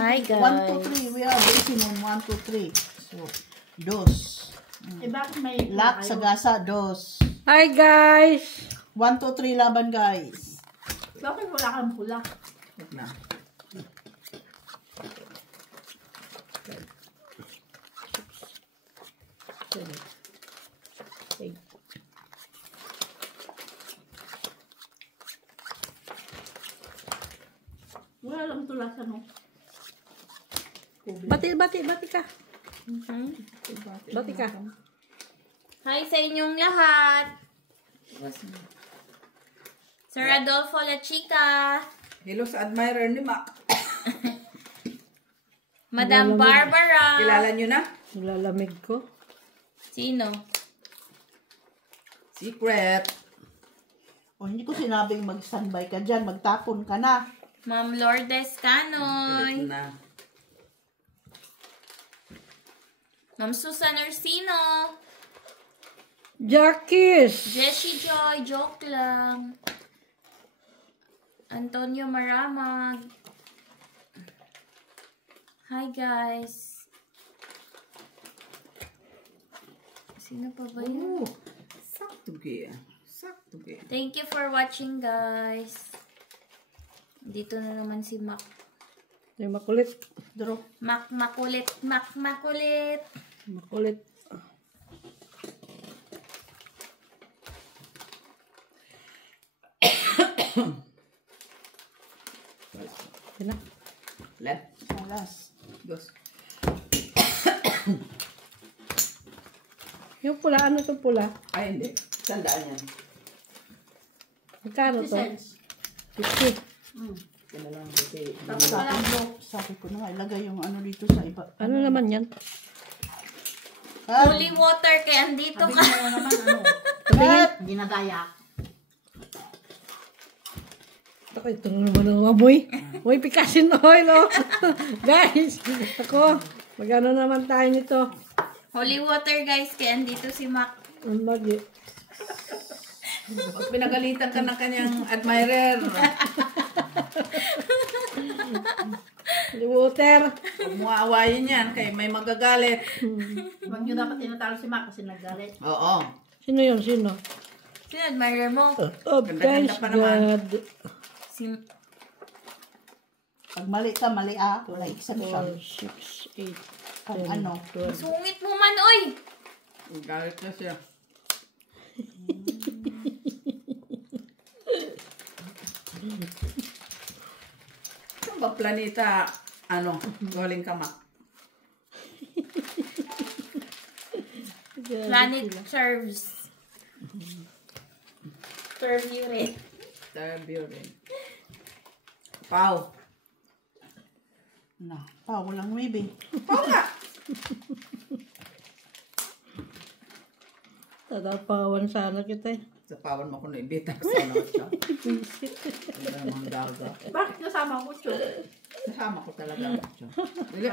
Hi, 1, 2, guys. 3. We are basing on 1, 2, 3. So, dos. Bakit may Lak, sagasa, dos. Hi guys! 1, 2, 3 laban, guys. Bakit wala kang pula? Wait na. Wala lang tulasan mo. Bati ka. Bati ka. Hi sa inyong lahat. Sir Adolfo La Chica. Hello sa admirer ni Mac. Madam Barbara. Kilala nyo na? Nilalamig ko. Sino? Secret. O, hindi ko sinabing mag-standby ka dyan. Magtapon ka na. Ma'am Lourdes Galit Canoy. na. Ma'am Susan Orsino. Jackies! Jessie Joy. Joke lang. Antonio Maramag. Hi guys. Sino pa ba yun? Oh, sakto kaya. Sakto kaya. Thank you for watching guys. Dito na naman si Mac. Yung makulit. Draw. Mac makulit. Mac makulit. Makulit. Sina? Lan. Salas. Dos. Yung pula, ano itong pula? Ay, hindi. Sandaan yan. Magkano 50 to? cents. 50. Yan na lang. Okay. Tapos walang blow. Sabi ko na nga, ilagay yung ano dito sa iba. Ano naman yan? Holy water kaya andito Sabi ka. mo naman ano. Cut! Ginagaya. Ito na naman ang amoy. Uy, picasin oil, oh. Guys, ako, magano naman tayo nito. Holy water guys kaya andito si Mac. Ang lagi. Pag pinagalitan ka ng kanyang admirer, Water. huwag mo aawayin yan kay may magagalit. Huwag nyo dapat tinatalo si Mac kasi naggalit. Oo. Sino yun? Sino? Sino admirer mo? Oh, Ganda-ganda thanks pa naman. God. Si Pag mali ka, mali ah. Wala 4, exception. 6, 8, Pag ano. 12. sungit mo man oy. Galit na siya. Saan ba planeta, galing ka, Mac? Planet serves. Serve you rin. Tarburin. Pau. Na, pa, walang maybe. Pau nga! Tatapawan sana kita eh. Sa pawan mo ko na ibita sa siya. Wala namang daga. Bakit nasama ko, Cho? Kasama ko talaga siya. Dili.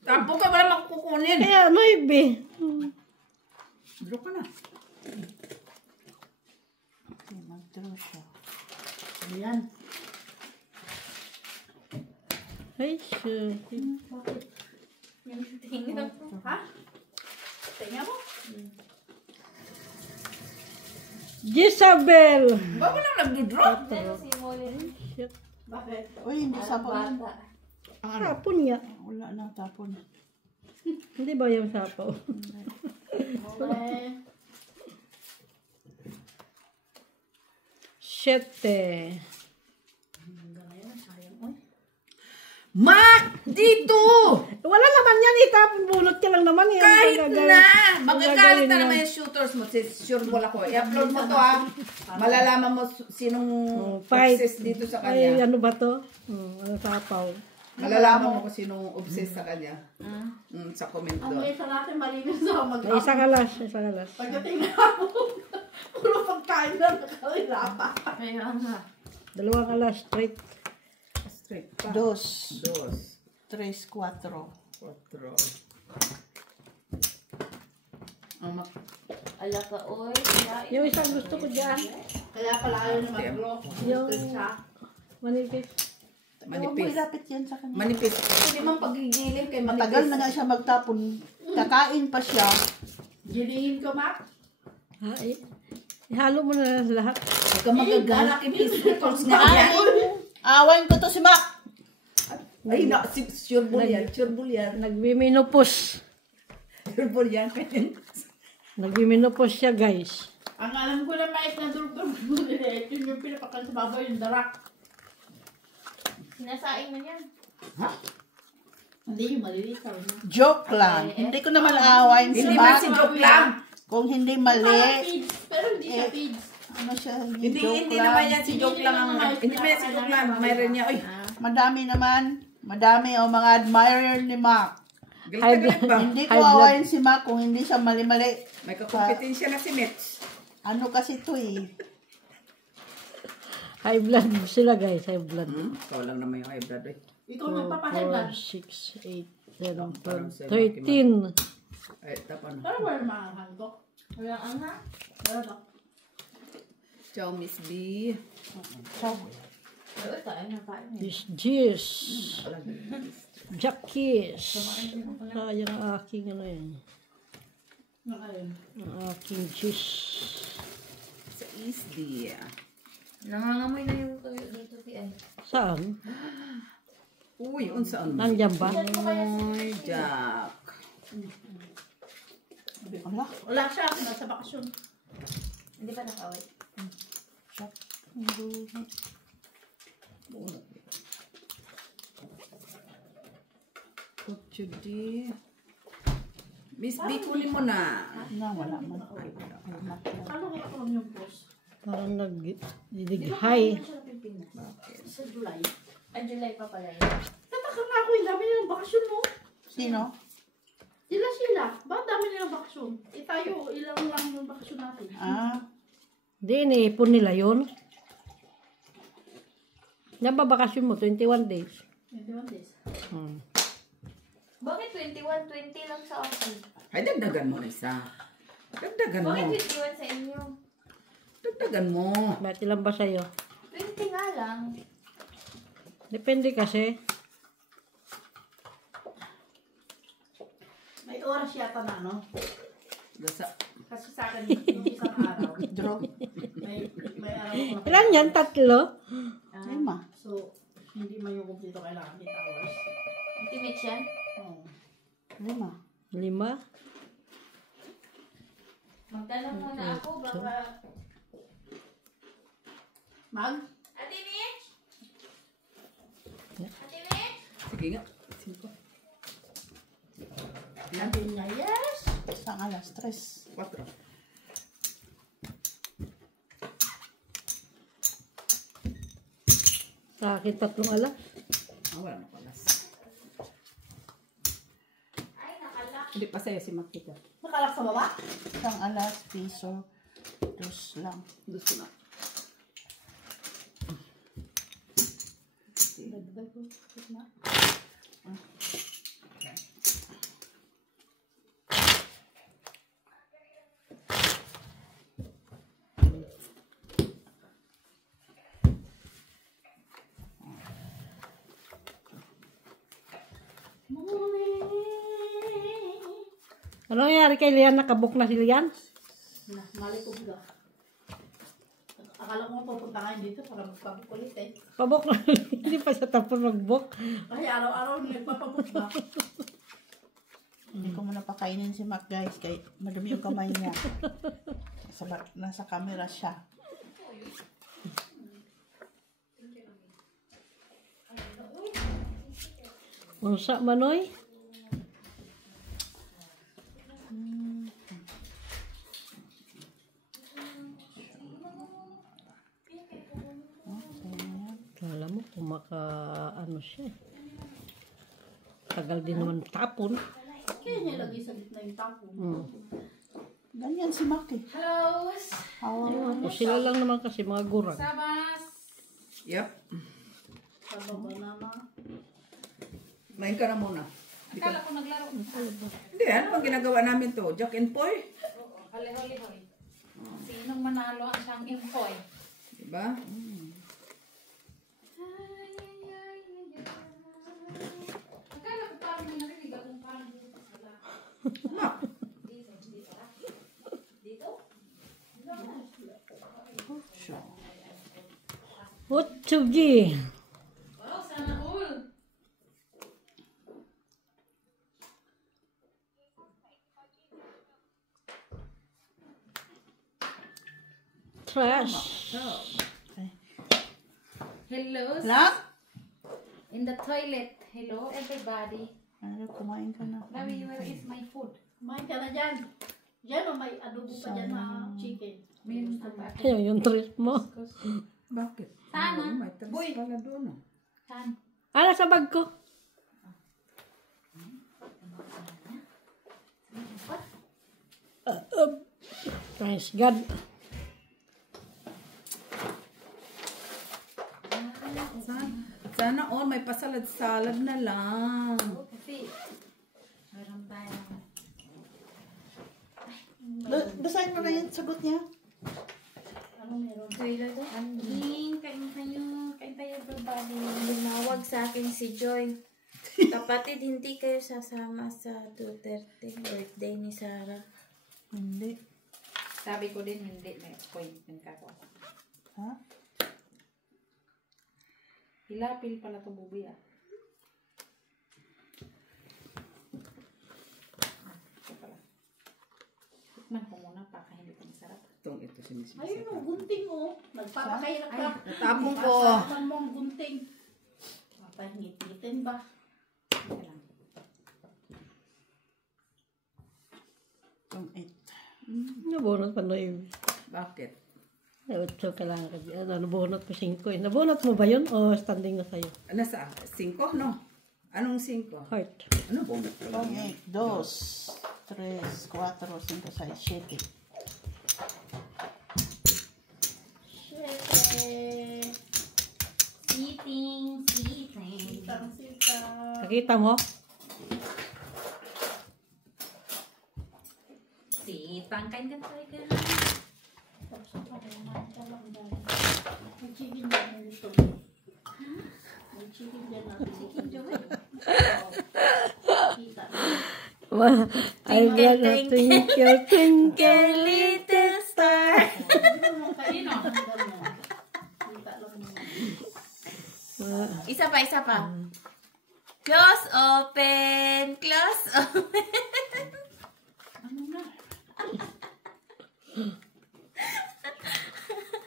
Tampo ka, wala makukunin. Kaya maybe. Draw ka na. Mag-draw siya. Ayan. Ay, shit. Tingnan. Ha? Tingnan mo? Jezabel! Ba mo lang nagdo-draw? Si Molly. Shit. Bakit? Uy, hindi sapaw yan. Tapon nga. Wala na, tapon. Hindi ba yung sapaw? Okay. Siyete. Mac! Dito! Wala naman yan, itapon bunot ka lang naman. Yan, Kahit Gagawin- na! Magagalit na gagawin naman yan. yung shooters mo. Sure wala ko. I-upload mo to ha. Malalaman mo sinong Fight. obsessed dito sa Ay, kanya. ano ba to? Ano sapaw? Malalaman mo kung sinong obsessed sa kanya. Sa comment Ang doon. isa natin malinis na mag- Ay, isang alas, isang alas. Pagdating na ako, puro pagkain na nakalilapa. Kaya nga. Dalawang alas, straight. Straight pa. Dos. Dos. 3, 4. Cuatro. Ang Ala ka oy. Yung isang gusto ko dyan, Kaya pala ayaw na mag-block. Yung- Siya. manipis. Huwag mo Manipis. ilapit yan sa kanya. Manipis. Hindi man pagigilin kay manipis. Matagal na nga siya magtapon. Kakain pa siya. Gilihin ko, Mac. Ha, ihalo mo na lahat. Huwag ka magagalaki biscuits nga yan. Awain ko to si Mac. Ay, na, sure bull yan. Sure bull yan. Nagbiminopos. Sure bull yan. Nagbiminopos siya, guys. Ang alam ko na mais na durog-durog ito yung pinapakan sa babaw, yung darak. Sinasaing mo yan. Hindi yung malilikaw. No? Joke lang. Hindi ko naman aawain si Hindi man Mac. si joke lang. Kung hindi Para mali, feeds, pero hindi siya feeds. ano siya, Hindi, joke hindi lang. naman yan si joke lang. Hindi naman yan si joke lang. Mayroon niya. Uy, Madami naman. Madami ang mga admirer ni Mac. galit ba? Hindi ko High blood. aawain si Mac kung hindi siya mali-mali. May kakompetensya na si Mitch. Ano kasi to eh. High blood sila, guys. High blood. Ikaw lang naman yung high blood. Ikaw nagpapahead 4, 6, 8, 7, Parang 12, sa 13. Ay, tapan. Pero wala mga handok. Walang anghang. Meron ako. Ciao, Miss B. Oo, tayo na kain. Jis. Jackies. Sayang ang aking ano yan. Ayun. Ang aking jis. Sa East Nangangamoy na yung tuyo dito si Ay. Saan? Uy, unsaan mo? Nandyan ba? Uy, Jack. Wala. Wala siya, nasa bakasyon. Hindi pa nakaway. Kutsudi. Miss B, kunin mo na. Wala man. Akala ko ako lang yung boss. Parang nagdidighay. Sa July. Ay, July pa pala yun. Tataka nga ako, yung dami nilang bakasyon mo. Sino? Sila. Bakit dami nilang bakasyon? Tayo, ilang lang yung bakasyon natin. Hindi, iniipon nila yun. Yan ba bakasyon mo? 21 days. 21 days. Bakit 21? 20 lang sa akin. Ay, dagdagan mo na isa. Dagdagan mo. Bakit 21 sa inyo? Dagdagan mo. Bakit ilan ba sa'yo? 20 nga lang. Depende kasi. May oras yata na, no? Gasa. Kasi sa akin, yung isang araw, Drog. may araw ko na. Ilan yan? 3? Lima. So, hindi man yung kumpleto kailangan 8 hours. Ultimate yan? Oh. 5. 5? Magtanong muna ako, baka... Mag? Ate Mitch? Ate Mitch? Sige nga. 5. Sabi niya, yes! Isang alas 3. 4. Sa akin 3 alas. Wala na palas. Ay, nakalak. Hindi pa sa'yo si Makita. Nakalak sa baba? Isang alas, piso. 2 lang. Gusto na. Dagdag ko. Na. Ano nangyari kay Lian? Nakabuk na si Lian? Mali ko ba? Akala ko pupunta ngayon dito para magpabuk ulit eh. Pabok na. Hindi pa siya tapos mag-book. Kasi araw-araw nagpapabuk ba? Hindi ko muna pakainin si Mac, guys. Kaya madumi yung kamay niya. Nasa camera siya. Unsa manoy? Kala mo kung ano siya. Tagal din naman tapon. Kaya niya lagi sa gitna yung tapo. Ganyan si Mac eh. House! O sila lang naman kasi mga gurang. Sabas! Yep. Sa baba na. Main ka na muna. Akala ko naglaro. Hindi, ano bang ginagawa namin to? Jack and Poy? Hali-hali-hali. Sinong manalo ang siyang impoy? Diba? 8. Otsugi. Wow, sana all. Trash. Hello. Lang? In the toilet. Hello, everybody. Ano, kumain ka na. Mami, where is my food? Kumain ka na dyan. Diyan o may adobo pa dyan na chicken. Meron pa ba? Ayun, yung trip mo. Bakit? Sana. Oo, may tamis Boy. pala doon. Oh. Saan? Ano sa bag ko? Praise God. Sana all may pasalad-salad na lang. Kasi, meron tayo. Basahin mo na yung sagot niya. Ano meron? Toilet. Anding, kain tayo. Kain tayo, everybody. Lumawag sa akin si Joy. Kapatid, hindi kayo sasama sa Duterte birthday ni Sarah. Hindi. Sabi ko din, hindi. May appointment ka ko. Ha? Hilapil pala ito, bubi ah. Ito pala. Tikman ko muna pa, kaya hindi ko masarap. Itong ito sinisisa. Ayun o, gunting o. Nagpapakailan ka. natapon ko. Kasama mo ang gunting. Papahingit-hitin ba? Ito lang. Itong 8. Nabunot pa no yung... Bakit? 8 ka lang. Nabunot ko 5 eh. Nabunot mo ba yun? O standing na sa'yo? Nasa 5, no? Anong 5? Heart. Ano bonus? Itong 8. 2, 3, 4, 5, 6, 7. Shit. Sitting. Sitang-sitang. Nakita mo? Sitang, kain ka talaga. Tapos ang kailangan ka lang dyan. May chicken dyan na dito. May chicken dyan na dito. Chicken dyan. Kita. I got a twinkle, twinkle, Little star. Kanino? Kita lang naman. Isa pa. Close, open. Close, open. Ano na?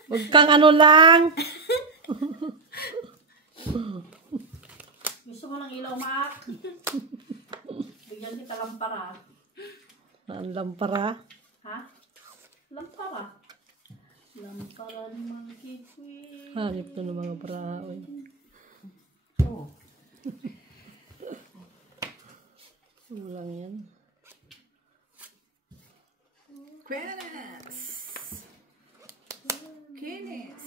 Huwag kang ano lang. Gusto mo ng ilaw, Mac? Bigyan kita lampara. Ang lampara. Ha? Lampara. Lampara ni Monkey Queen. Hanip na ng mga paraoy. Oh. Walang yan. Kinis. Kinis.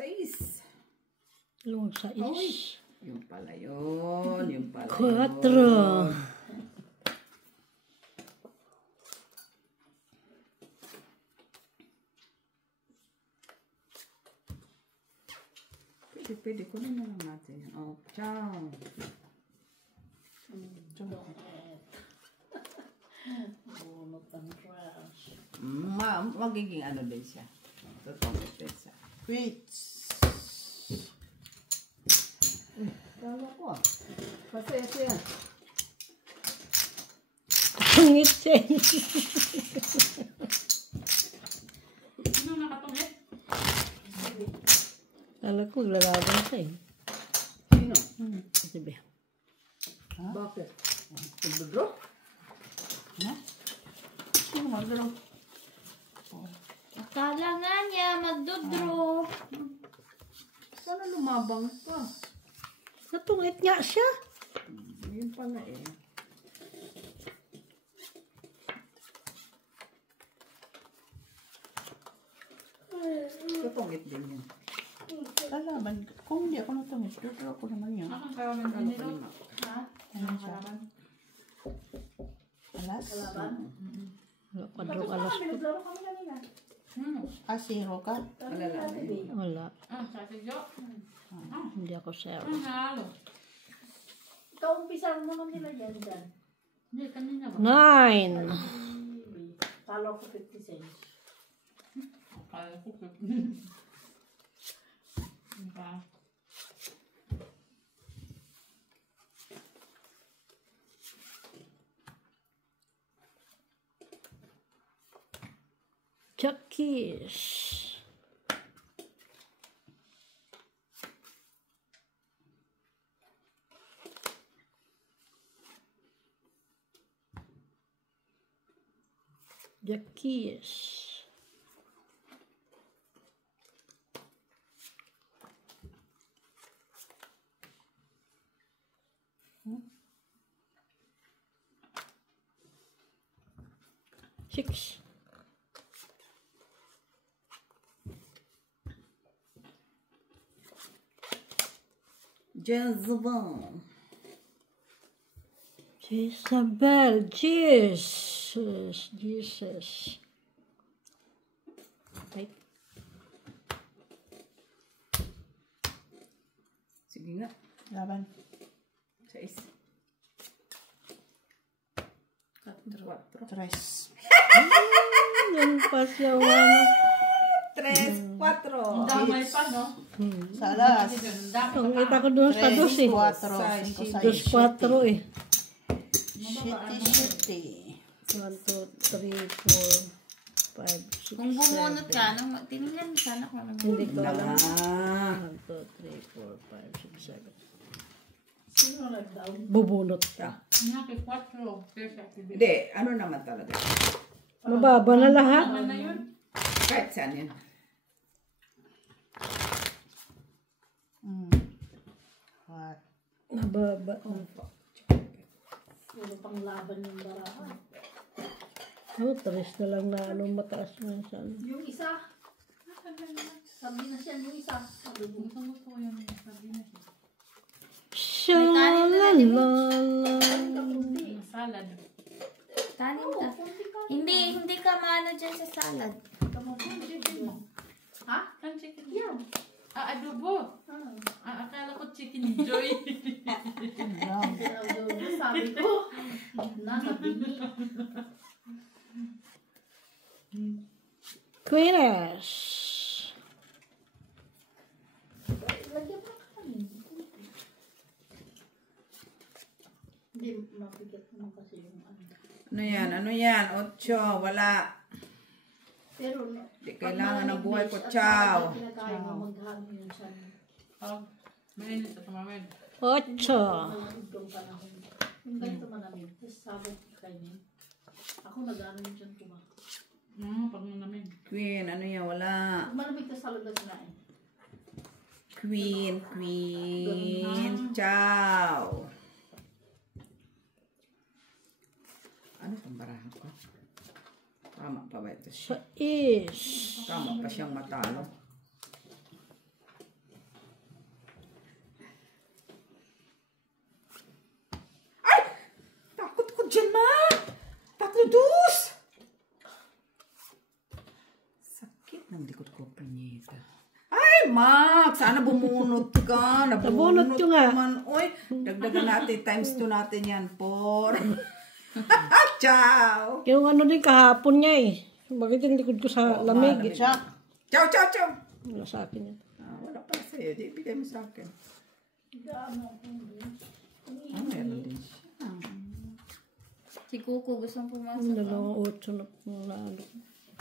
Sais. Lumang sa is. Yung pala yun. Yung pala yun. 4. Pwede ko na lang natin. Oh, ciao. Bunot ang trash. Magiging ano din siya. Totoong siya. Quits. Kala ko ah. Masaya siya. Tungit siya. Sino nakatungit? Alam ko, lalaban siya eh. Sino? Sabi. Bakit? Pagdodro? Ha? Sino magdaro? Akala nga niya, magdodro. Sana lumabang pa. Natungit nga siya. Yun pala eh. Tutungit din yun. Kalaban. Kung hindi ako natungit, dudro ko naman yun. Akan kalaban din nito. Ha? Ano siya? Kalaban. Alas? Kalaban? Wala pa daw alas ko. Naglaro kami kanina. Zero ka? Wala. Sa Jo. Hindi ako sir. Halo. Ikaw umpisa naman nila dyan. Hindi, kanina ba? 9. Talo ko 50 cents. Kala ko. Chuckies. Chuckies. Six. Jezebel. Jezebel. Jesus. Jesus. Right. Sige nga. Laban. 6. 4. Tres. Yan pa siya wala. 3, 4. Ang damay pa, no? Sa alas. Ang kita ko doon sa dos eh. 4, 5, 6, Dos 4 eh. 7. 1, 2, 3, 4, 5, 6, Kung bumunot ka, tinignan sana kung ano. Hindi ko alam. Ah. 1, 2, 3, 4, 5, 6, 7. Sino nag-down? Bubunot ka. Naki 4. Kesa Hindi, ano naman talaga. Mababa na lahat. Tama na yun. Kahit saan yun. What? Mababa. Puro pang laban yung barahan. Oh, tres na lang na ano mataas na sana. Yung isa, sabi na siya yung isa. Sabi mo, Gusto ko yan. Sabi na siya. Shalalala. Salad. Tanim ka. Hindi ka maano dyan sa salad. Ha? Ang chicken? Yeah. Adobo. Akala ko chicken joy. sabi ko, nakabini. Queeness. Lagyan mo kami. Hindi, mabigat naman kasi yung ano. Ano yan? 8. Wala. Pero, Di kailangan ng buhay ko. Chow. Kinakain mo maghangin yun siya. Mainit at tumawid. 8. Malamig yung panahon. Yung ganito malamig. Tapos sabot kainin. Ako nag-ano yun dyan kumain. Pag namin. Queen, ano yan? Wala. Pag malamig na salad na kinain. Queen. Chow. Ano pang barahan ko? Tama pa ba ito siya? Is. Tama pa siyang matalo. Ay! Takot ko dyan, ma! Tatudus! Sakit ng likod ko, Panyeta. Ay, Max! Sana bumunot ka. Nabunot ko nga. naman. Uy, dagdagan natin. Times 2 natin yan. 4. Ciao! Yung ano din kahapon niya eh. Bakit yung likod ko sa lamig? Ciao, ciao, ciao! Wala sa akin yan. Wala pa sa'yo. Di, ibigay mo sa akin. Meron din siya. Si Kuko gustong pumasok. Ang dalawang 8 na nalo.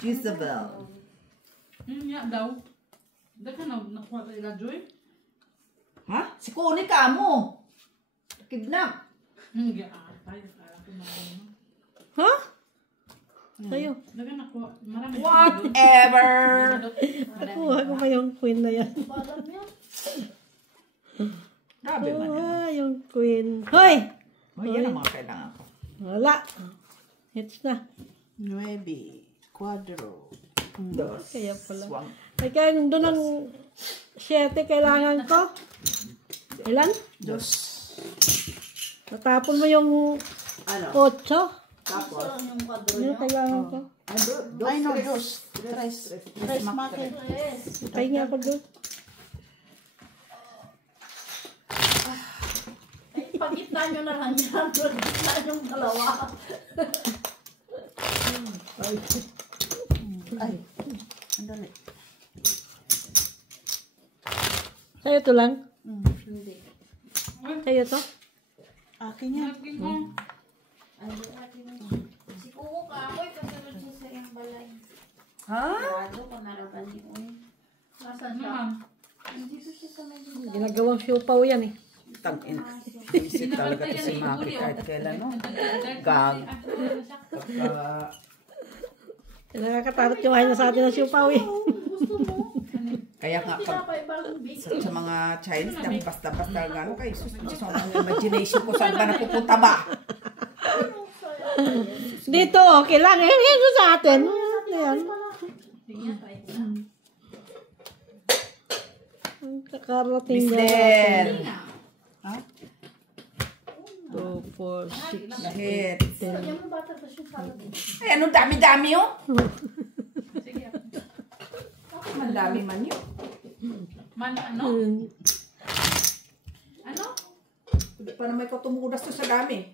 Jezebel. Nga daw. Daka na nakuha tayo na joy. Ha? Si Kuni ka mo. Kidnap. Hindi. Tayo. Kala ko na. Ha? Sa'yo. Daka nakuha. Marami. Whatever. Nakuha ko pa yung queen na yan. Balam yan. Grabe man yan. Nakuha yung queen. Hoy! Oh, yan ang mga kailangan ko. Wala. Hits na. 9. Cuadro. Dos. Kaya pala. Swang. Ay, kaya doon ang 7 kailangan ko. Ilan? Dos. Natapon mo yung Ano? 8. Tapos? Yung kwadro Ano niya. kailangan ko? Ay, no, dos. Tres. Tres maki. Pahinga ako doon. Ay, pagitna nyo na lang yan. Pagitna yung dalawa. Ay. Andali. Sa'yo to lang? Hindi. Sa'yo to? Akin yan. Ay, ate mo. Si Kuko ka ako, kasunod siya sa iyong balay. Ha? Sigurado ko naraban ni Uy. Nasaan siya? Nandito siya sa may dito. Ginagawang siupaw yan eh. Tag-in. Visit talaga to si Maki kahit kailan, no? Gag. Nakakatakot yung na sa atin ng siupaw eh. Gusto mo? Kaya nga, pag Tinapay bagong bake. sa mga Chinese, dahil basta-basta gano'n kayo. So, ang imagination ko, saan ba napupunta ba? Dito, okay lang eh. Yan sa atin. Ayan. Ang kakarating Miss na natin. Del. Ha? 2, 4, 6. Lahit. Lagyan mo butter pa siya salad. Ay, ano dami-dami, oh. Ang dami man yun. Ano? Ano? Hindi pa naman ikaw tumudas to sa dami.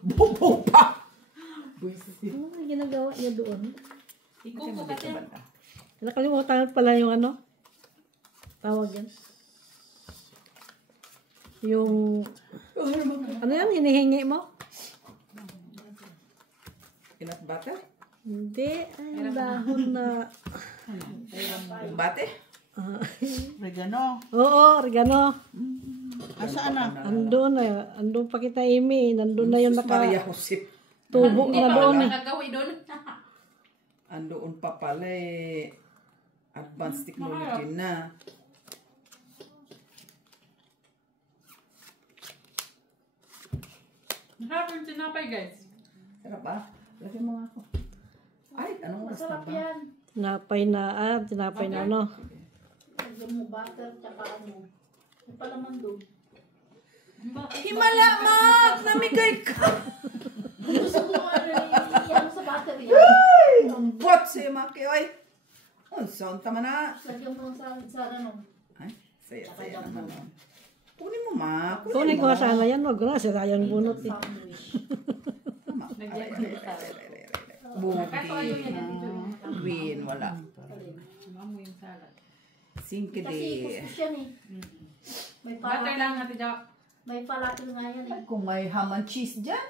Bubo pa. Ano ang ginagawa niya doon? Ikuko ka din. Nakalimutan pala yung ano? Tawag yan. Yung... Ano yan? Hinihingi mo? Peanut butter? Hindi. Ay, yung dahon na... Yung bate? Regano. Oo, oregano. Asaan na? Andun na. Andun pa kita, Amy. Nandun na yung Maria Jose. nakatubo Hindi na pa doon ako eh. nagagawi doon. Andoon pa pala eh. Advanced technology na. Masarap yung tinapay, guys. Sarap ba? Lagyan mo nga ako. Ay, anong oras na Masarap ba? yan. Tinapay na ano. Lagyan mo butter, tsaka ano. May palaman doon. Himala, Mak! Namigay ka! Gusto mo ano sa butter yan. Ay! Ang bot sa'yo, Maki. Ay! Unsa tama na. Lagyan mo sa ano. Ay, saya naman. Kunin mo, Mak. Kunin ko sana yan. Wag na. Sayang bunot eh. Sandwich. Bugi. Win, wala. Mamo yung salad. Singke Kasi de. kuskus yan eh. May Butter lang natin daw. May falafel nga yan eh. Kung may ham and cheese dyan.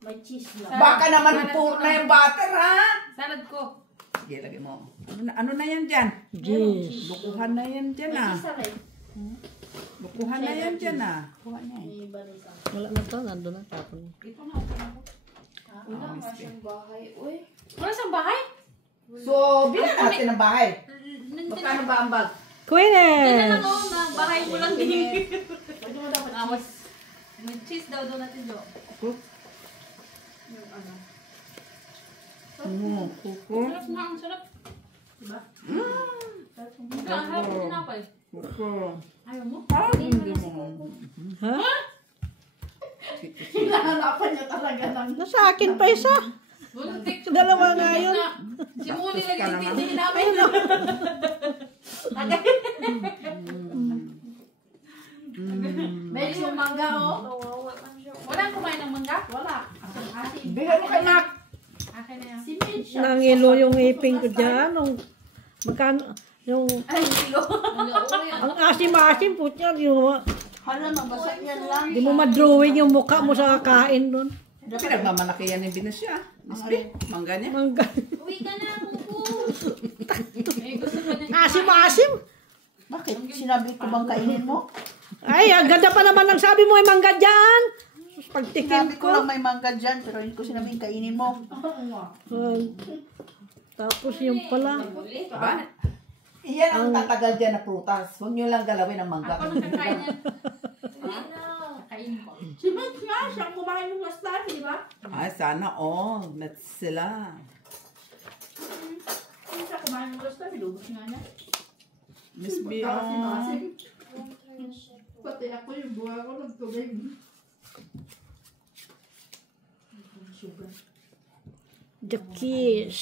May cheese lang. Baka naman puro na yung butter, ha? Salad ko. Sige, lagay mo. Ano na yan dyan? Jeez. Lukuhan na yan dyan, May ah. cheese rin. Lukuhan na yan dyan, ah. Kuha niya. May iba rin sa. Wala na to. Nandun na. Tapon. Ito na, okay na ako. Wala nga siyang bahay. Uy. Wala sa bahay? So, bilang natin ang bahay. Magkano ba ang bag? Queenes! Ano na, bahay mo lang din. Pwede mo dapat Awas. May cheese daw doon natin, Jo. yung ano. Kuko. Sarap nga, ang sarap. Diba? Ang harap ng tinapay. Kuko. Ayaw mo? Hindi mo. Ha? Hinahanapan niya talaga ng Nasa akin pa isa. Buntik. Dalawa nga yun. Si Muli lagi Ka naman. titihin namin. May yung mangga oh. Kawawa man siya. Walang kumain ng mangga? Wala. Asin. Bigyan mo kay Mac. Akin na yan. Si Mitch. Nangilo yung iping ko dyan. Nung, magkano, yung, Ay, kilo. ang asim-asim po niya. Yung, Hala, mabasa yan lang. di mo madrawing yung mukha mo sa kakain doon. Pinagmamalaki yan yung binasya. Misbi, mangga niya. Mangga. Uwi ka na, Kuko. Eh, gusto pa niya. Asim-asim. Bakit? Sinabi ko bang kainin mo? Ay, ang ganda pa naman ang sabi mo ay mangga dyan. Sus, pagtikim Sinabi ko ko. lang may mangga dyan, pero hindi ko sinabing kainin mo. Tapos yung pala. Diba? Iyan ang tatagal dyan na prutas. Huwag nyo lang galawin ang mangga. Ako nang kakain yan. Uwi na. Kain mo. Si Mitch nga, siyang kumain ng last time, di ba? Ay, sana all. Met sila. Siya kumain ng gusto, bilubos nga niya. Miss B, Pagkakasin-asin. Pati ako yung buhay ko nagtugay. Sugar. The kiss.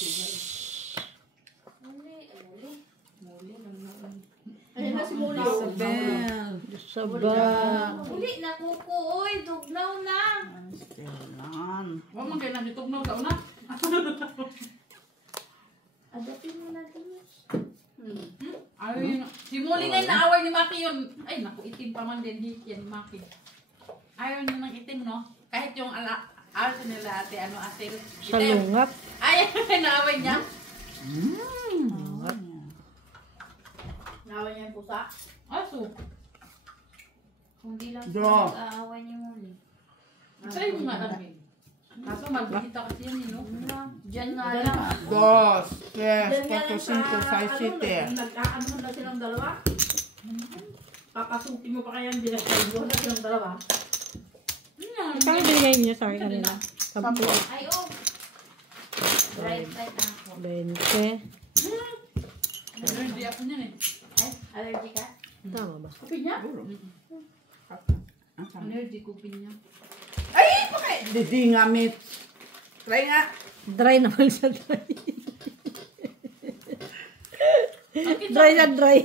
Ayun na si Muli. Isabel. Sabah. Uli na kuko, oy, dugnaw na. Stellan. Huwag mo kayo nagitog na utaw na. Adapin mo natin yun. Ay, si Molly ngayon naaway ni Maki yun. Ay, naku, itim pa man din yan ni Maki. Ayaw niya ng itim, no? Kahit yung aso nila ate, ate. Salungat. Ayaw naaway niya. Nawa niya yung pusa. Aso. Kung di lang Draw. mag-aaway niyo muli. Try mo nga namin. Kaso magbihita kasi yan, no? Diyan nga lang. 2, 3, Diyan nga 4, lang sa, 5, 6, 7. nag-aano na silang dalawa. Papasukin mo pa kaya ang binagkayo na silang dalawa. Kaya binigay niya sa akin kanina. 10. Ay, oh. Right side ako. 20. Allergy ako niyan eh. Ay, allergy ka? Tama ba? Kapit niya? Allergy kupin niya. Ay, bakit? Hindi nga, Mit. Try nga. Dry naman siya, dry. Bakit Dry siya, dry.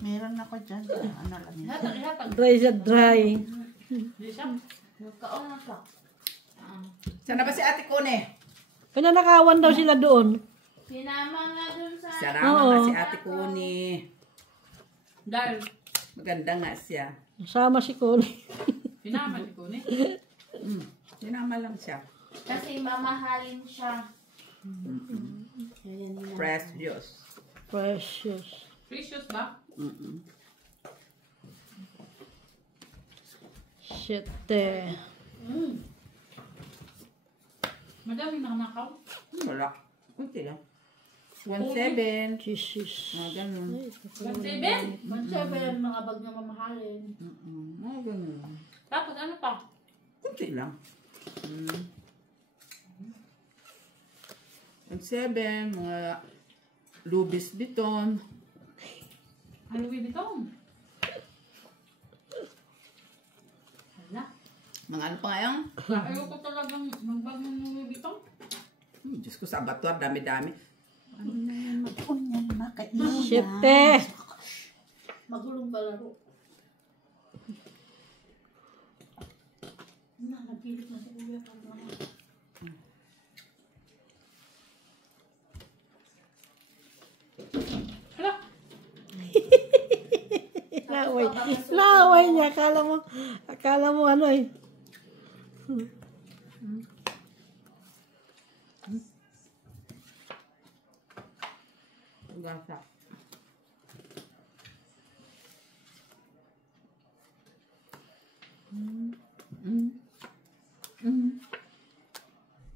Meron ako dyan. Ano lang yun? Ihatag. Dry siya, dry. Hindi siya. Nagkaon na ka. Sana ba si Ate Kone? Pinanakawan daw sila doon. Sinama nga dun sa... Sarama Oo. nga si Ate Kone. Dahil, Maganda nga siya. Sama si Connie. pinama si Kone. Sinama lang siya. Kasi mamahalin siya. Precious. Precious. Precious ba? Shit, Madaming nanakaw. Wala. Kunti lang. 1.7. Jesus. Ganun. 1.7. 1.7, mga bag na mamahalin. Ganun. Tapos ano pa? Kunti lang. 1.7. Mga Louis Vuitton. Ano Louis Vuitton? Wala. Mga ano pa ngayon? Ayoko talagang magbag ng Louis Vuitton. Diyos ko, sa abattoir, dami-dami. Shit, Magulong kalaro. Nagpilit na sa kuya. Hala. Laway. Laway niya. Akala mo ano eh. Gasa.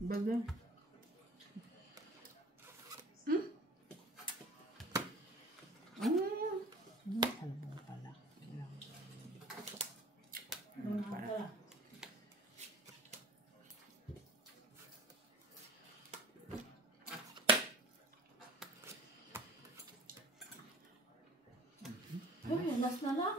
Baga. Ay, last na lang.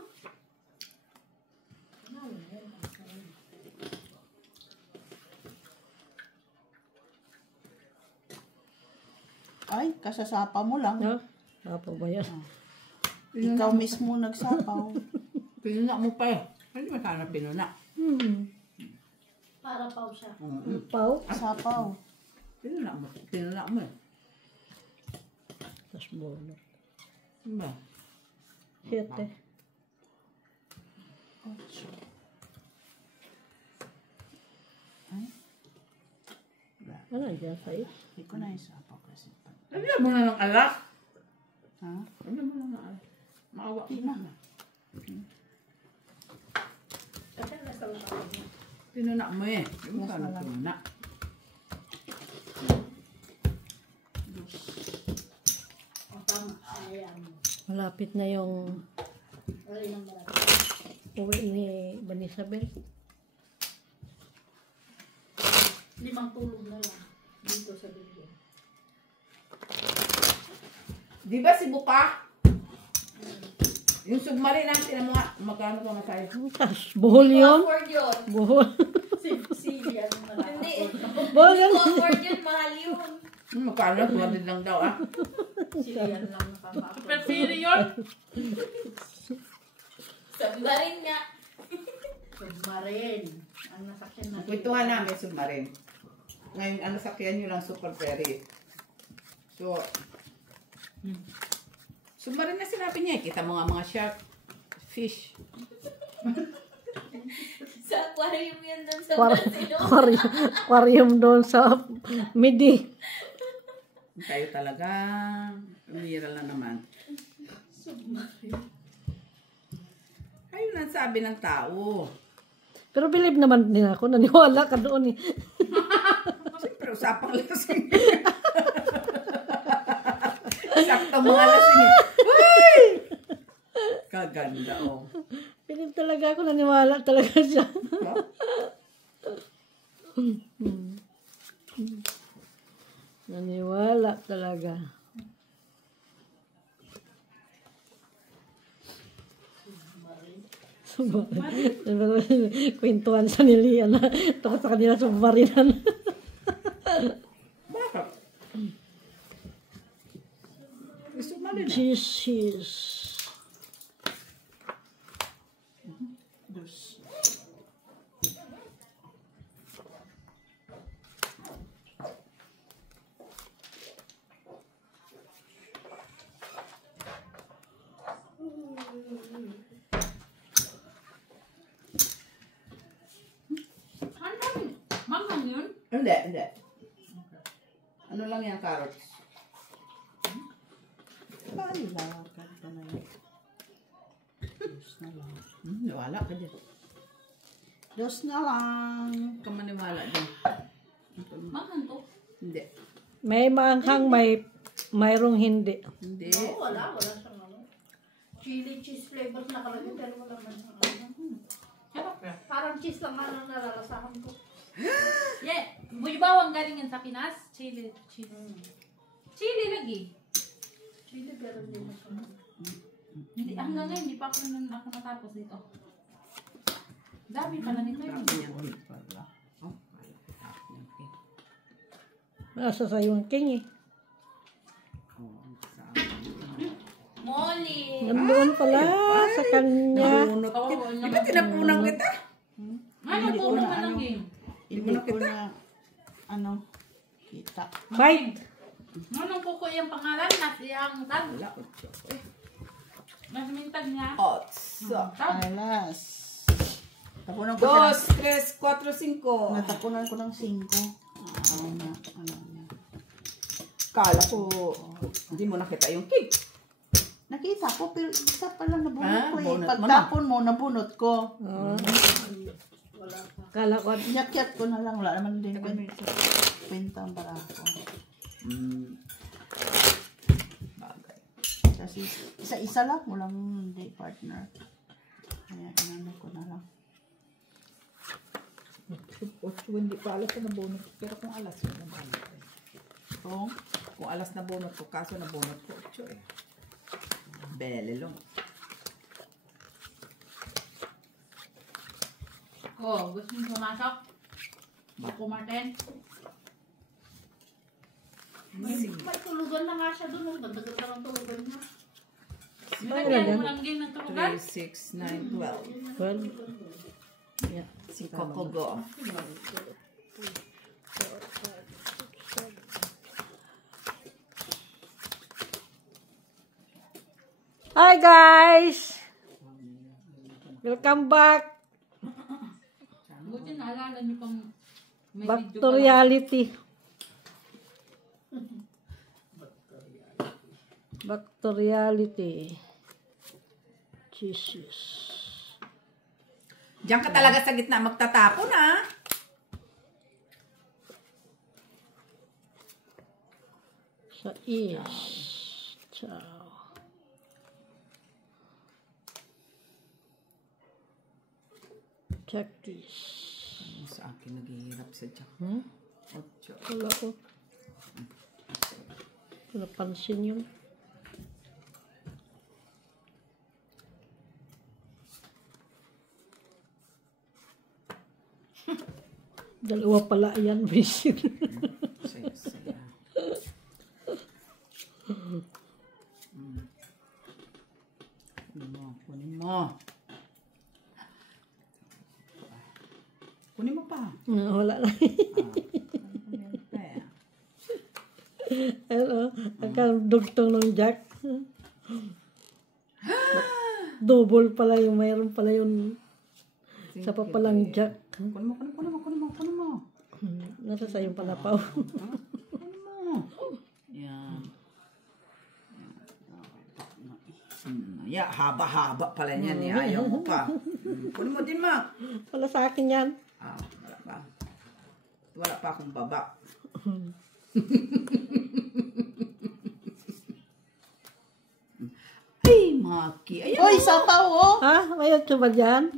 Ay, kasasapa mo lang. No? Apa ba yan? Ikaw mismo nagsapaw. Pinuna mo pa eh. Hindi mo sana pinuna. Para pa siya. Pau. Sapaw. Pinuna mo. Pinuna mo eh. Tapos bono. Ano ba? Shit, Ano dyan sa is? Hindi ko na isapaw kasi. Ano mo na ng alak? Ha? Ano mo na ng alak? Maawa ko na. Pinuna mo eh. Hindi mo sana pinuna. Ang tama. Ayan. Malapit na yung Wala nang malaki. uwi ni Banisabel. 5 tulog na lang. Dito sa video. Di ba si Buka? Yung submarine natin, mga magkano pa masaya? Bohol yun. Afford yun. Bohol. Si ano na lang. Hindi. Bohol yun. Afford yun, mahal yun. Magkano? 200 lang daw ah. Si yan lang nakaka-afford. Super Fury yun. Submarine nga. Submarine. Ang nasakyan na. Kwentuhan namin submarine. Ngayon, ang nasakyan nyo lang super ferry. So, submarine na sinabi niya. Kita mo nga mga shark, fish. Sa aquarium yun doon sa Aquarium, Brazil. aquarium doon sa Midi. Kayo talaga, umira lang naman. Ayun ang sabi ng tao. Pero believe naman din ako. Naniwala ka doon eh. Siyempre, usapang lasing. Sakto mga lasing. Uy! Kaganda, oh. Believe talaga ako. Naniwala talaga siya. Naniwala talaga. Submarine. Kwentuhan sa niliyan na takot sa kanila submarinan. Bakit? Submarine na. Jesus. Dos. Manghang yun? Hindi, hindi. Ano lang yan, carrots? Paano lang? Kanta na yun. Dos na lang. Wala ka dyan. Dos na lang. Huwag ka maniwala dyan. Manghang to. Hindi. May maanghang, mayroong hindi. Hindi. Oo, wala siyang ano. Chili cheese flavors nakalagay pero wala man siyang ano. Sarap yan. Parang cheese lang ano nalalasahan ko. Yeah. Buyubawang galing yan sa Pinas. Chili. Chili lagi. Chili pero hindi mo siya. Hindi, hanggang ngayon, hindi pa ako natapos dito. Dami pala nito yun. Sabi niya, hindi pala. Oh, Nasa sa yung king eh. Molly. Nandun pala sa kanya. Nabunot Oo, kita. oo, Di ba tinapunan kita? Ano po naman ang game? Hindi ko na, ano, kita. Bite. Anong kuko yung pangalan? Nasiyang tag. Wala, 8. Nasmintag niya. Otso. Tag. Alas. Tapunan ko siya. 2, 3, 4, 5. Natapunan ko ng 5. Ano niya. Kala ko, hindi mo nakita yung cake. Nakita ko, pero isa pa lang nabunot ko eh. Bunot mo Pagtapon mo, nabunot ko. Kala ko, Yakyat ko na lang. Wala naman din kwentang para ako. Bagay. Kasi isa-isa lang. Walang hindi partner. Kaya inano ko na lang. 8, hindi pa alas na nabunot. Pero kung alas yun, nabunot ko. Kung alas na bunot ko, kaso nabunot ko 8 eh. Belelong. Oh, gusto mo pumasok? Ako, Martin. May tulugan na nga siya doon. Bandagal ka ng tulugan niya. Nilagyan mo lang game ng turugan. 3, 6, 9, 12. well, yeah. Si Coco Go. Hi guys! Welcome back! Buti naalala niyo pang may Back video to pala. reality. Back to reality. Jesus. Diyan ka talaga sa gitna magtatapon ha. Sa east. Ciao. Check this. Sa akin naghihirap sa Jack. 8. Wala ko. Wala pansin yun. Dalawa pala yan, vision. Saya. Kunin mo. Kunin mo pa. Wala na. Kunin pa eh. Ano, ang dugtong ng Jack. Double pala yung, mayroon pala yung sa papalang Jack. Kunin mo. Nasa sa'yo pala pa. Kunin mo. Yan. Yeah, haba-haba pala niyan. Ayaw mo pa. Kunin mo din, ma. Wala sa akin yan. Wala pa. Wala pa akong baba. Ay, Maki. Ayan. Hoy, sapaw oh! Ha? May otso ba dyan?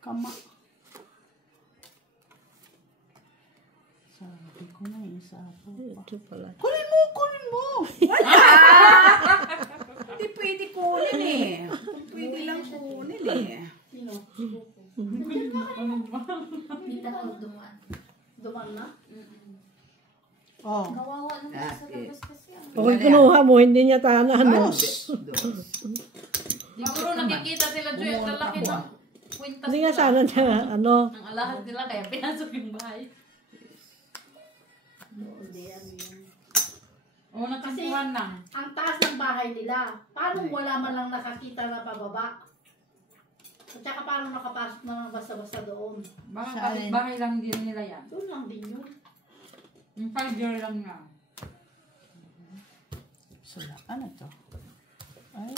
Kama. Sabi ko na yung sapaw. May otso pala. Kunin mo. Wala. Hindi pwede kunin eh. Pwede lang kunin eh. Sino? Kita ko dumaan. Duman na? Oh. Kawawa naman sa Okay. labas kasi. Kung kinuha mo, hindi niya tahanan. No? Siguro nakikita sila, Joy, at lalaki ng kwintas Hindi nga nila. sana niya, ano. Ang alahas nila, kaya pinasok yung bahay. Hindi, ano yun. O, nagkasuhan lang. Ang taas ng bahay nila. Paano wala man lang nakakita na pababa? At saka paano nakapasok na ng basta-basta doon? Baka Saan? kapit-bahay lang din nila yan. Doon lang din yun. Yung 5 year lang nga. Sula, ano to? Ay,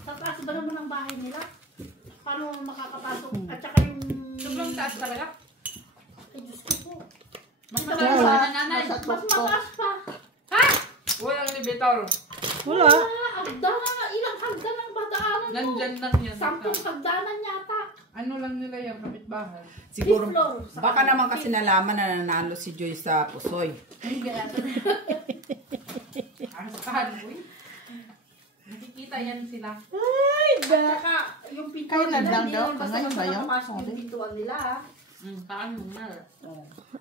Sa taas ba naman ang bahay nila? Paano makakapasok? At saka yung... Sobrang taas talaga. Ay, Diyos ko po. Mas mataas pa na nanay. nasa Mas tuktok. mataas pa. Walang elevator. Wala. Hagdanan na. Ilang hagdanan ang badaanan mo? Nandyan lang yan. Sampung hagdanan yata. Ano lang nila yan, kapit-bahay. Siguro, Fifth floor. baka naman kasi nalaman na nanalo si Joy sa Pusoy. Asahan ko eh. Nakikita yan sila. At saka yung pintuan Kailan nila, lang hindi daw? naman basta Ngayon ba yun? nakapasok yung Sabi? pintuan nila. Taan mo na.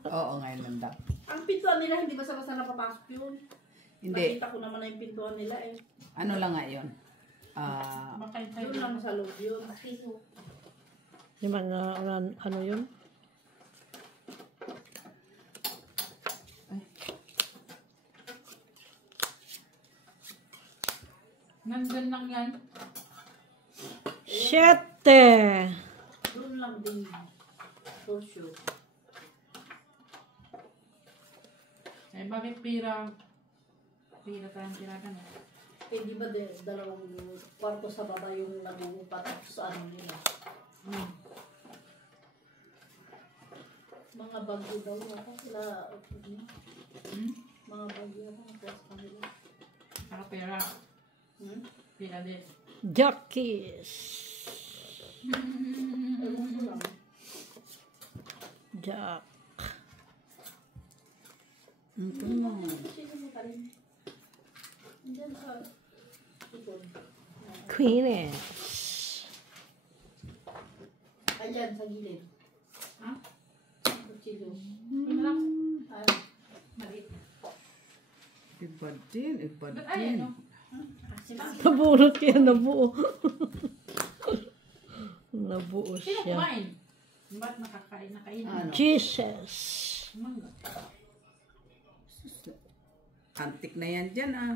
Oo, ngayon lang daw. Ang pintuan nila, hindi basta-basta napapasok yun. Hindi. Nakita ko naman na yung pintuan nila eh. Ano lang nga yun? Makantay Yun lang sa loob yun. Yung mga, ano yun? Nandyan lang yan. Siyete. Doon lang din. For sure. Eh, bakit pira? Pira tayong tiragan eh. Eh, di ba dalawang kwarto sa baba yung nagugupat sa ano nila? Mga bagyo daw yata sila. Mga bagyo yata ang kwarto kanila. Saka pera. Pira din. Jockeys. Ewan ko lang. Jack. Sino mo pa rin? Diyan sa ikon. Queenish. Ayan, sa gilid. Ha? Kutsilyo. Pinalak. Ay, Maliit. Iba din. Ba't ayan, no? Nabunot kaya nabuo. Nabuo Sino siya. kumain? Ba't nakakain? Nakain? Ano? Jesus. Mangga. Antik na yan dyan ah.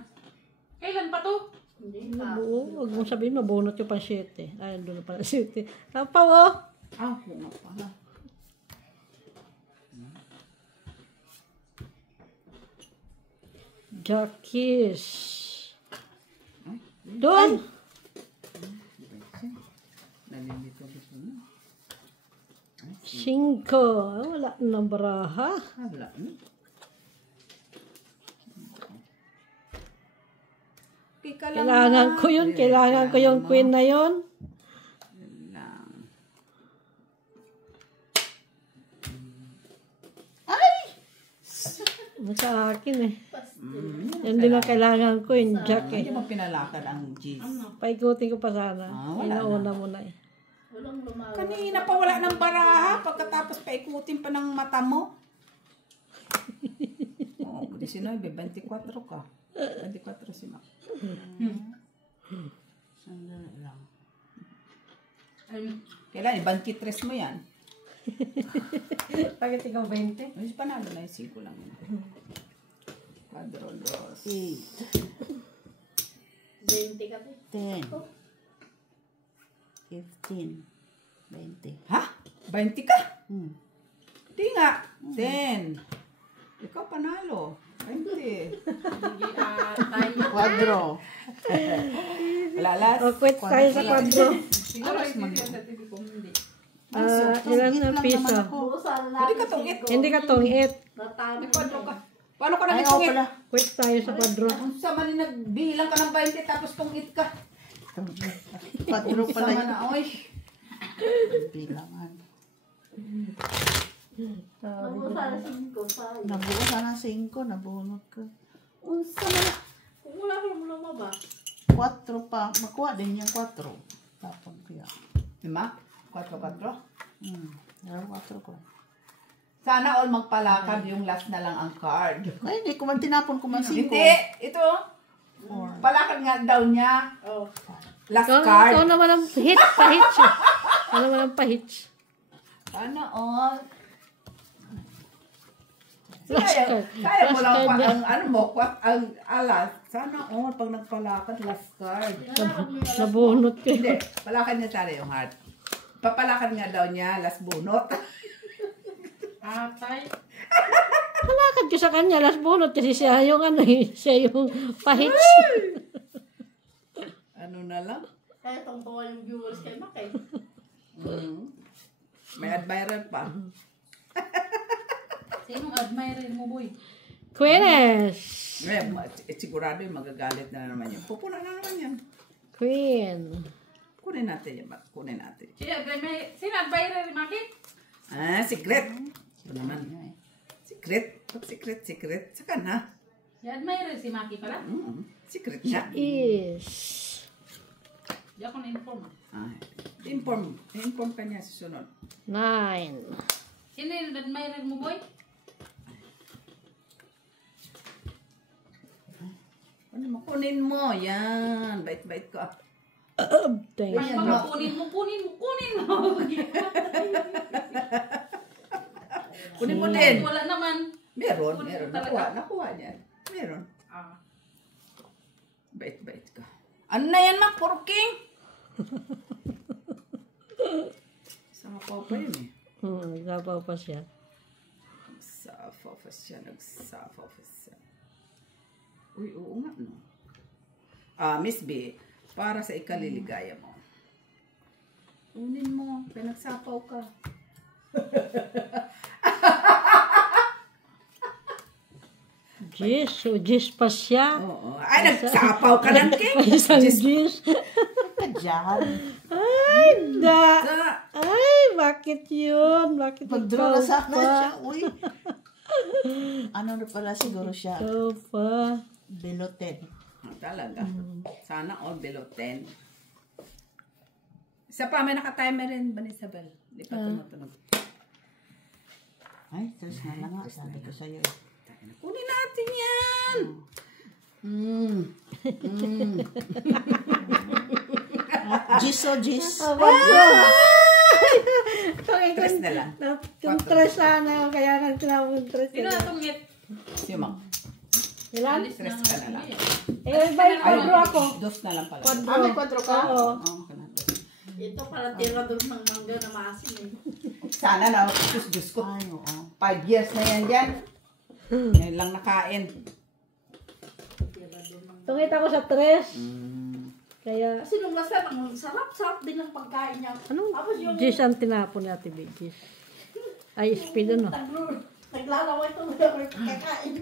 Kailan pa to? hindi pa. Nabuo. Huwag mong sabihin, mabunot yung pang 7. Ay, doon na pala 7. Tapaw, oh. Oo nga pala. Jockeys. Doon. Nalilito-lito na. 5. Wala na baraha. Wala na. Kailangan ko yun. Kailangan ko yung queen na yun. Lang. Sa akin eh. Yan din ang kailangan ko yung jack eh. Hindi mo pinalakad ang G's. Paikutin ko pa sana. Wala Inauna mo na eh. lang lumawa. Kanina pa wala ng baraha, pagkatapos paikutin pa ng mata mo. Oo, 19, 24 ka. 24 si Mac. Sandali lang. Kailan, ibangkitres mo yan. Bakit ikaw 20? Ay, panalo na yung 5 lang yun. 4, 2. 20 ka din. 10. 15. 20. Ha? 20 ka? Hmm. Di nga. 10. Ikaw panalo. 20. Quadro. Wala last. O, quit tayo sa kwadro. Siguro hindi sa TV ko hindi. Ilan na piso? Busan Hindi natin ka tungit. Hindi ka tungit. Natami Kwadro ka. Paano ka Ay, oo nagitungit? pala. Quit tayo sa kwadro. Kung sa mali nagbilang ka ng 20 tapos tungit ka. Quadro pala Sama yun. na, oy. Bilangan. Nabusan na 5 tayo. Nabuo sana 5. Nabunot ka. Unsa na. Kung wala ka mo lumaba. 4 pa. Makuha din yung 4. Tapon kaya. Lima? 4. Meron 4 ko. Sana all magpalakad yung last na lang ang card. Ay, hindi ko man tinapon ko man 5. Hindi. Ito. Palakad nga daw niya. Oh. Last Ikaw card. naman ang pahits. Ikaw naman ang pahits. Sana all. Last Kaya, card. kaya mo Last lang card pa na. ang alas. Sana all pag nagpalakad last card. Nabunot ka. Hindi. Palakad niya sana yung heart. Papalakad nga daw niya last bunot. Atay. Palakad ko sa kanya. Last bunot kasi siya yung siya yung pahits. Ano na lang? Kaya tungtuwa yung viewers kay Mac eh. May admirer pa. Sinong admirer mo, boy? Queeness. Sigurado yung magagalit na naman yun. Pupuna na naman yan. Queen. Kunin natin yan. Kunin natin. Sino admirer ni Maki? Ah, secret. Ito naman. Secret. Secret. Saka na. Yung admirer si Maki pala. Secret nga. Is. Di ako na-inform. Ah, inform ka niya sa sunod. 9. Sino yung admirer mo, boy? Ano mo? Kunin mo. Yan. Bait-bait ko. Thank Ay, you. mga kunin mo. Kunin mo din. Wala naman. Meron. Kunin mo Nakuha niya. Meron. Ah. Bait-bait ka. Ano na yan, Mac? Puro king? Sapaw pa yun eh. Nagsapaw pa siya. Nagsapaw pa siya. Uy, oo nga, no? Miss B, para sa ikaliligaya mo. Unin mo. Pinagsapaw ka. Jis pa siya. Oo. Ay, nagsapaw ka ng king. May isang Jis. Kadyan. Ay, da. Sa, Ay, bakit yun? Bakit Pag-draw na ikaw sana pa? siya. Uy. Ano na pala siguro siya? Ikaw pa. Beloten. talaga. Sana all below 10. Isa pa, may naka-timer rin ba ni Isabel? Hindi pa tumutunog. Ay, tres na lang nga. Sabi ko sa'yo eh. Kunin natin yan! Gis o gis. Tres na lang. Yung tres sana, kaya nang tinawag yung tres. Sino na tungit? Simang. Ilan? Alis Tres na ka nga na lang. sila Eh, by quadro ako. Dos na lang pala. Ah, may kwadro ka? Oo. Oo, kana dos. Ito pala tira doon ng mangga na maasim eh. Sana na, Diyos ko. Ay, oo. 5 years na yan dyan. Ngayon lang nakain. Tungit ako sa tres. Kaya, Kasi nung lasa, ang sarap-sarap din ang pagkain niya. anong Tapos yung Jis ang tinapon ni Ate B? Jis. Ay, speed ano? naglalaway ito na may pagkain.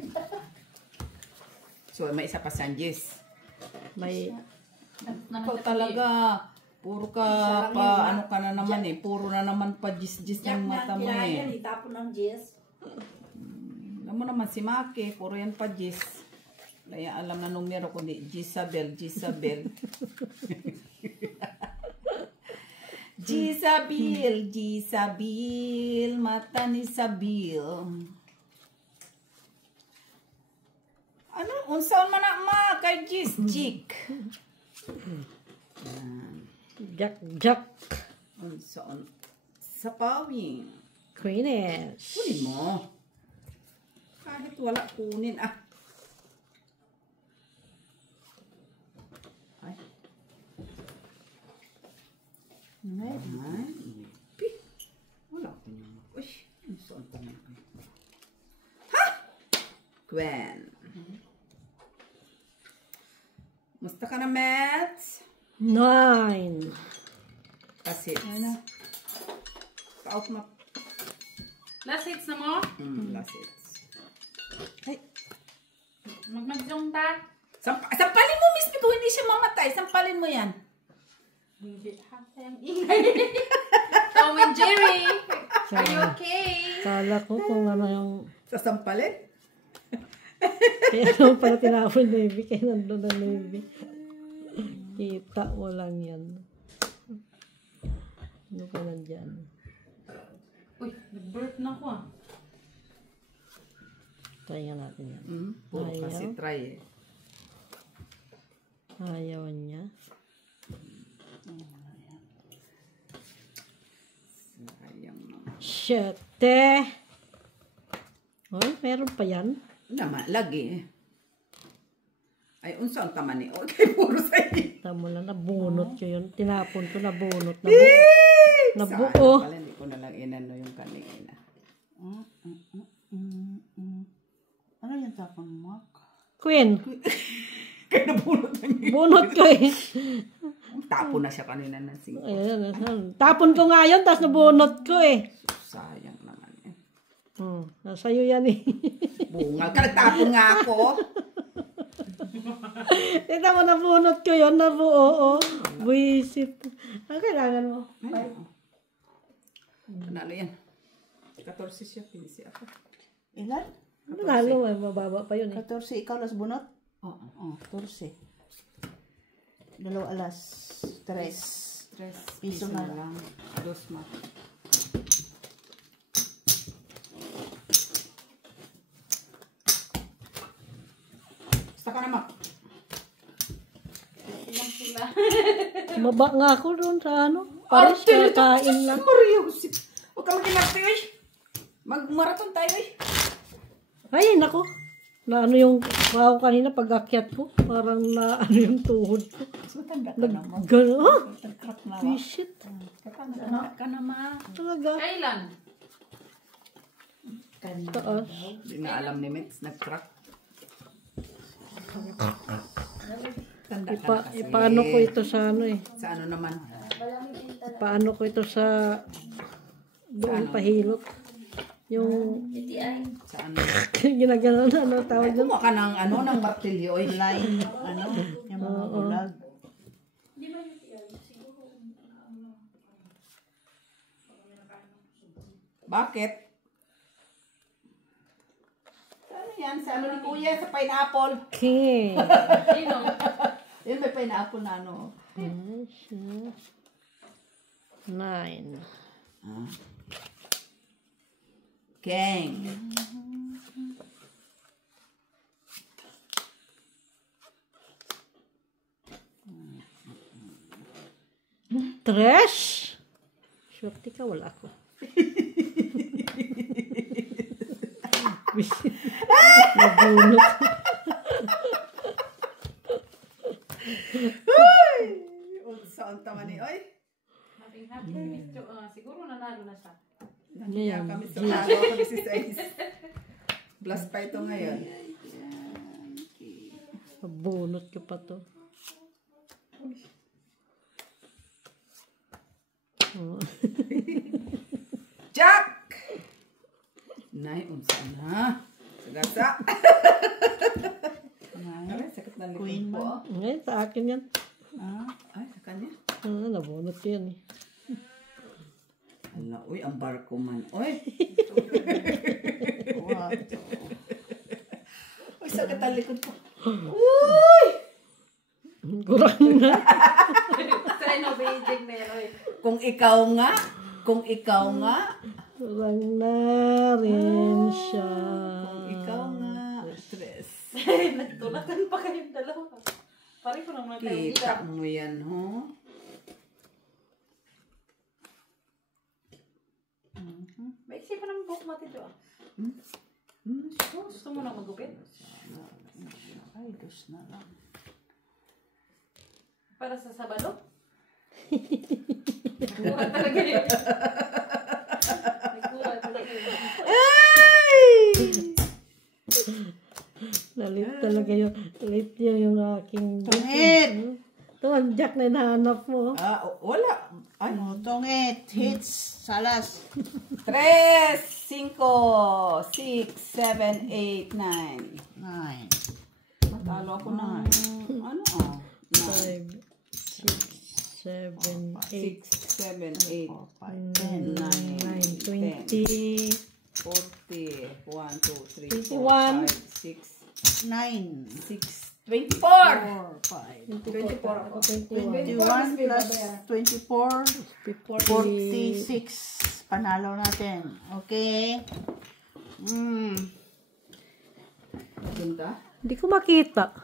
So, may isa pa Sanjis. May, Ikaw talaga. Puro ka pa, ano ka na naman eh. Puro na naman pa jis-jis ng mata mo Kinain, eh. itapon ng Jess. Alam mo naman si Maki, puro yan pa jis. Kaya alam na numero kundi Gisabel. Gisabil, mata ni Sabil. Ano? Unsaon man na ma kay Gis, Jik. Jack. Unsaon? Sa pawing. Queenish. Kunin mo. Kahit wala kunin. Ay. Ay. Wala kunin mo. Uy, unsaon pa na. Ha? Gwen. Musta ka na, Mets? 9. Kasi. Out mo. Last hits na mo? Last hits. Ay. Magmagsong ta. Sampalin mo, Miss Pico. Hindi siya mamatay. Sampalin mo yan. Hindi. Hatang ingay. Tom and Jerry. Are you okay? Kala ko kung ano yung... Sasampalin? Kaya naman pala tinapon Navy. Kaya nandun na Navy. Kita mo lang yan. Ano pa nandyan? Uy, nag-burp na ako Try nga natin yan. Puro Ayaw. kasi try eh. Ayaw niya. Sayang naman. Siyete. Oy, meron pa yan. Naman, lagi eh. Ay, unsa ang tama ni? Okay, puro sa'yo. Tama lang, nabunot ko yun. Tinapon ko, nabunot. Nabuo. Sayang pala, hindi ko nalang inano yung kanina. Ano yung tapon mo? Queen. Kaya nabunot na niya. Bunot ko eh. Tapo na siya kanina ng singko. Ayan. Tapon ko nga yun, tapos nabunot ko eh. Sayang naman eh. Nasa'yo yan eh. Bungal ka, nagtapon nga ako. Ito mo, nabunot ko yun, nabuo. Buisit. Ang kailangan mo? Ano yan? 14 siya, 15 ako. Ilan? Lalo, mababa pa yun eh. 14, ikaw las bunot? Oo. Oh, 14. Dalawa alas. 3. 3 Piso na lang. 2 ma. Basta ka naman. Maba nga ako doon sa ano. Paris, kakain lang. Maria Jose. Huwag ka mag-inarte eh. Mag-marathon tayo eh. Ay, nako. Na ano yung wow kanina pag-akyat ko. Parang na ano yung tuhod ko. Mas matanda ka naman. Gano'n. Nag-crack na. Shit. Katanda ka naman. Talaga. Kailan? Taas. Hindi na alam ni Mets. Nag-crack. Tanda ka na kasi. Paano ko ito sa ano eh. Sa ano naman? Paano ko ito sa doon pahilot. Yung Sa ano? ginagano na ano tawag doon. Kumuha ka ng ano, ng martilyo eh. Line, ano, yung mga bulag. Bakit? Ano yan? Sa ano ni Kuya? Sa pineapple. King. Sino? Yun may pineapple na ano. 9. King. Trash. Swerte ka, wala ako. Nabunot. Saan tama ni Oy? Happy siguro nanalo na siya. Nandiyan kami sa lalo kami si 6. Plus pa ito ngayon. Nabunot ka pa to. Oh. Jack! Nay, unsa na? Sagasa. Aray, sakit na Queen likod ko. Ngayon, sa akin yan. Ay, sa kanya. Nabunot ko yan eh. Hala, uy, ang barko man. Uy! Uy, sakit ang likod ko. Uy! Kurang na. Sa innovating na yun. Kung ikaw nga, Lang na rin siya. kung ikaw nga, tres. Nagtulakan pa kayong dalawa. Pare ko naman tayo Kita mo yan, ho? May isipan ng buhok natin doon. Gusto mo na magupit? Ay, dos na lang. Para sa Sabado? Nagkuha talaga yun. Nagkuha talaga yun. Lalit talaga yun. Lalit yun yung aking... Tungit! Ito ang jack na hinahanap mo. Wala. Ay, Tungit. Hits. Salas. 3, 5, 6, 7, 8, 9. 9. Matalo ako na. Ano? 5, 6, 7, 8, 6, 7, 8, 10. 9, 20, 40, 1, 2, 3, 21. 4, 5, 9. 6, 24! 4, 5. 24 ako, 21 plus 24. 40. 46. Panalo natin. Okay? Punta? Hindi ko makita.